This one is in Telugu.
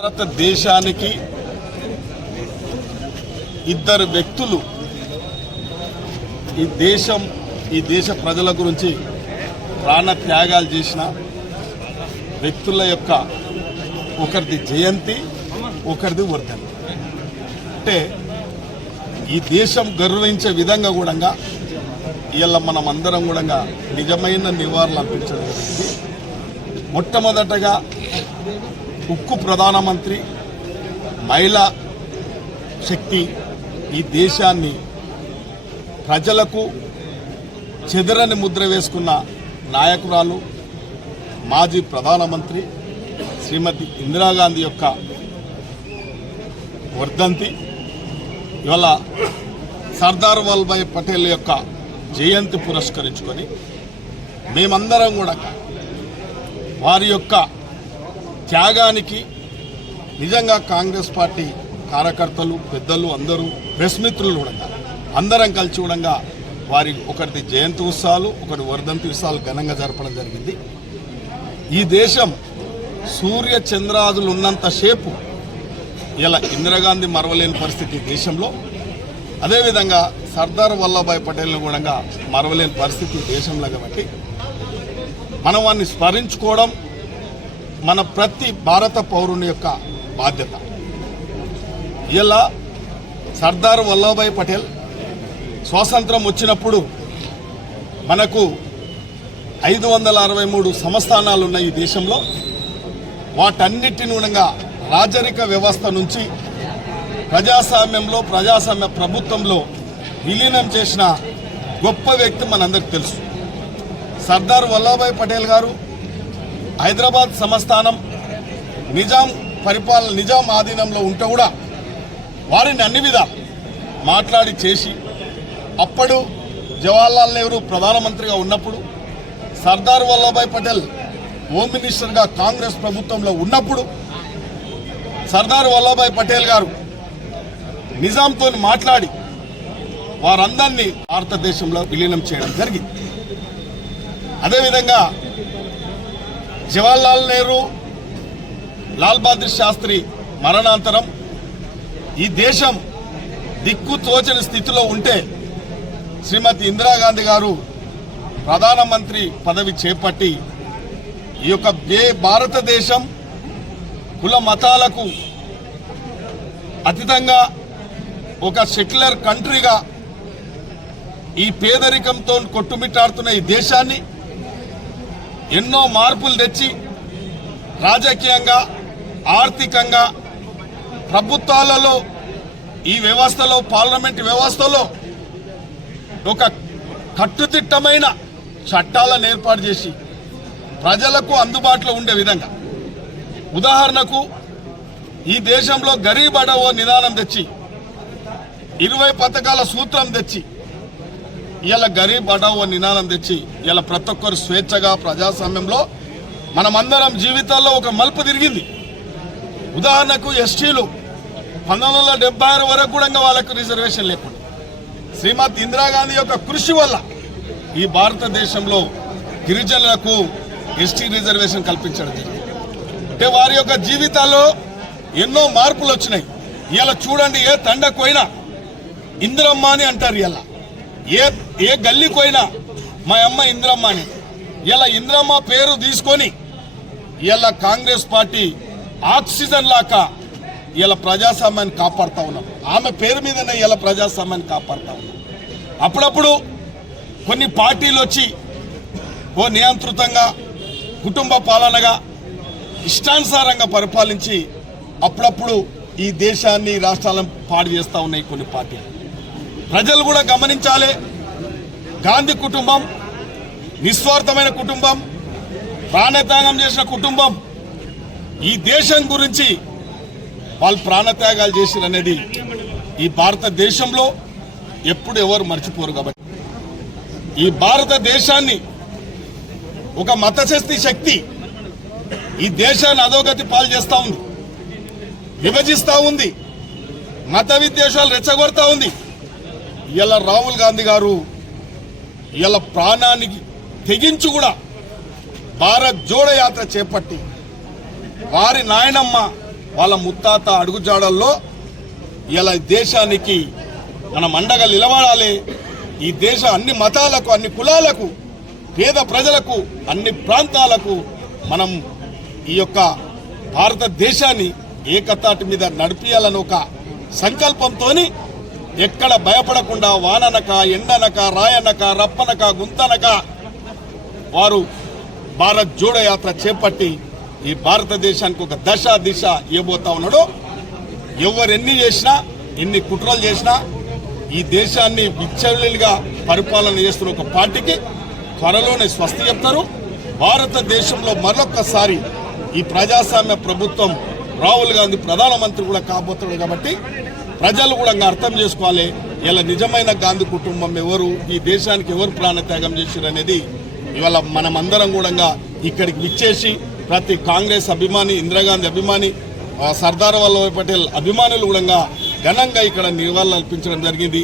భారతదేశానికి ఇద్దరు వ్యక్తులు ఈ దేశ ప్రజల గురించి ప్రాణ త్యాగాలు చేసిన వ్యక్తుల యొక్క ఒకరిది జయంతి, ఒకరిది వర్ధంతి. అంటే ఈ దేశం గర్వించే విధంగా కూడా ఇలా మనం అందరం కూడా నిజమైన నివాళులు అర్పించడం జరిగింది. మొట్టమొదటగా ఉక్కు ప్రధానమంత్రి, మహిళా శక్తి, ఈ దేశాన్ని ప్రజలకు చెదరని ముద్ర వేసుకున్న నాయకురాలు, మాజీ ప్రధానమంత్రి శ్రీమతి ఇందిరాగాంధీ యొక్క వర్ధంతి. ఇవాళ సర్దార్ వల్లభాయ్ పటేల్ యొక్క జయంతి పురస్కరించుకొని మేమందరం కూడా వారి యొక్క త్యాగానికి నిజంగా కాంగ్రెస్ పార్టీ కార్యకర్తలు, పెద్దలు, అందరూ ప్రెస్ మిత్రులు కూడా అందరం కలిసి కూడా వారి ఒకరిది జయంతి ఉత్సవాలు, ఒకటి వర్ధంతి ఉత్సవాలు ఘనంగా జరపడం జరిగింది. ఈ దేశం సూర్య చంద్రాదులు ఉన్నంతసేపు ఇలా ఇందిరాగాంధీ మరవలేని పరిస్థితి దేశంలో, అదేవిధంగా సర్దార్ వల్లభాయ్ పటేల్ను కూడా మరవలేని పరిస్థితి దేశంలో. కాబట్టి మనం వారిని స్మరించుకోవడం మన ప్రతి భారత పౌరుని యొక్క బాధ్యత. ఇలా సర్దార్ వల్లభాయ్ పటేల్ స్వాతంత్రం వచ్చినప్పుడు మనకు 563 సంస్థానాలు ఉన్నాయి ఈ దేశంలో. వాటన్నిటిని కూడా రాజరిక వ్యవస్థ నుంచి ప్రజాస్వామ్య ప్రభుత్వంలో విలీనం చేసిన గొప్ప వ్యక్తి మనందరికీ తెలుసు. సర్దార్ వల్లభాయ్ పటేల్ గారు హైదరాబాద్ సంస్థానం నిజాం ఆధీనంలో ఉంటే కూడా వారిని అన్ని విధాలు మాట్లాడి చేసి, అప్పుడు జవహర్లాల్ నెహ్రూ ప్రధానమంత్రిగా ఉన్నప్పుడు, సర్దార్ వల్లభాయ్ పటేల్ హోమ్ మినిస్టర్గా కాంగ్రెస్ ప్రభుత్వంలో ఉన్నప్పుడు సర్దార్ వల్లభాయ్ పటేల్ గారు నిజాంతో మాట్లాడి వారందరినీ భారతదేశంలో విలీనం చేయడం జరిగింది. అదేవిధంగా జవహర్లాల్ నెహ్రూ, లాల్ బహదూర్ శాస్త్రి మరణాంతరం ఈ దేశం దిక్కు తోచని స్థితిలో ఉంటే శ్రీమతి ఇందిరాగాంధీ గారు ప్రధానమంత్రి పదవి చేపట్టి ఈ యొక్క భారతదేశం కుల మతాలకు అతీతంగా ఒక సెక్యులర్ కంట్రీగా ఈ పేదరికంతో కొట్టుమిట్టాడుతున్న ఈ దేశాన్ని ఎన్నో మార్పులు తెచ్చి రాజకీయంగా, ఆర్థికంగా, ప్రభుత్వాలలో, ఈ వ్యవస్థలో, పార్లమెంట్ వ్యవస్థలో ఒక కట్టుదిట్టమైన చట్టాలను ఏర్పాటు చేసి ప్రజలకు అందుబాటులో ఉండే విధంగా, ఉదాహరణకు ఈ దేశంలో గరీబ్ హఠావో నిదానం తెచ్చి 20 పథకాల సూత్రం తెచ్చి ఇలా గరీబ్ హఠావో నినాదం తెచ్చి ఇలా ప్రతి ఒక్కరు స్వేచ్ఛగా ప్రజాస్వామ్యంలో మనమందరం జీవితాల్లో ఒక మలుపు తిరిగింది. ఉదాహరణకు ఎస్టీలు 1976 వరకు కూడా వాళ్ళకు రిజర్వేషన్ లేకుండా శ్రీమతి ఇందిరాగాంధీ యొక్క కృషి వల్ల ఈ భారతదేశంలో గిరిజనులకు ఎస్టీ రిజర్వేషన్ కల్పించడం జరిగింది. అంటే వారి యొక్క జీవితాల్లో ఎన్నో మార్పులు వచ్చినాయి. ఇలా చూడండి, ఏ తండకు పోయినా ఇందిరమ్మ అని అంటారు. ఇలా ఏ గల్లీకి పోయినా మా అమ్మ ఇందిరమ్మ అని. ఇలా ఇందిరమ్మ పేరు తీసుకొని ఇలా కాంగ్రెస్ పార్టీ ఆక్సిజన్ లాగా ఇలా ప్రజాస్వామ్యాన్ని కాపాడుతూ ఉన్నాం. ఆమె పేరు మీదనే ఇలా ప్రజాస్వామ్యాన్ని కాపాడుతూ ఉన్నాం. అప్పుడప్పుడు కొన్ని పార్టీలు వచ్చి ఓ నియంత్రితంగా, కుటుంబ పాలనగా, ఇష్టానుసారంగా పరిపాలించి అప్పుడప్పుడు ఈ దేశాన్ని, రాష్ట్రాలను పాడు చేస్తూ ఉన్నాయి కొన్ని పార్టీలు. ప్రజలు కూడా గమనించాలి. గాంధీ కుటుంబం నిస్వార్థమైన కుటుంబం, ప్రాణత్యాగం చేసిన కుటుంబం. ఈ దేశం గురించి వాళ్ళు ప్రాణత్యాగాలు చేసిరనేది ఈ భారతదేశంలో ఎప్పుడు ఎవరు మర్చిపోరు. కాబట్టి ఈ భారతదేశాన్ని ఒక మతశక్తి శక్తి ఈ దేశాన్ని అధోగతి పాలు చేస్తూ ఉంది, విభజిస్తూ ఉంది, మత విద్వేషాలు రెచ్చగొడతా ఉంది. ఇలా రాహుల్ గాంధీ గారు ఇలా ప్రాణానికి తెగించి కూడా భారత్ జోడో యాత్ర చేపట్టి వారి నాయనమ్మ వాళ్ళ ముత్తాత అడుగుజాడల్లో ఇలా దేశానికి మనం అండగా నిలబడాలి. ఈ దేశ అన్ని మతాలకు, అన్ని కులాలకు, పేద ప్రజలకు, అన్ని ప్రాంతాలకు మనం ఈ యొక్క భారతదేశాన్ని ఏకతాటి మీద నడిపియాలని ఒక సంకల్పంతో ఎక్కడ భయపడకుండా వాననక, ఎండనక, రాయనక, రప్పనక, గుంతనక వారు భారత్ జోడో యాత్ర చేపట్టి ఈ భారతదేశానికి ఒక దశ దిశ ఇవ్వబోతా ఉన్నాడు. ఎవరెన్ని చేసినా, ఎన్ని కుట్రలు చేసినా ఈ దేశాన్ని విచ్చలవిడిగా పరిపాలన చేస్తున్న ఒక పార్టీకి త్వరలోనే స్వస్తి చెప్తారు. భారతదేశంలో మరొకసారి ఈ ప్రజాస్వామ్య ప్రభుత్వం రాహుల్ గాంధీ ప్రధానమంత్రి కూడా కాబోతున్నాడు. కాబట్టి ప్రజలు కూడా అర్థం చేసుకోవాలి, ఇలా నిజమైన గాంధీ కుటుంబం ఎవరు, ఈ దేశానికి ఎవరు ప్రాణత్యాగం చేశారు అనేది ఇవాళ మనమందరం కూడా ఇక్కడికి విచ్చేసి ప్రతి కాంగ్రెస్ అభిమాని, ఇందిరాగాంధీ అభిమాని, సర్దార్ వల్లభాయ్ పటేల్ అభిమానులు కూడా ఘనంగా ఇక్కడ నివాళులు అర్పించడం జరిగింది.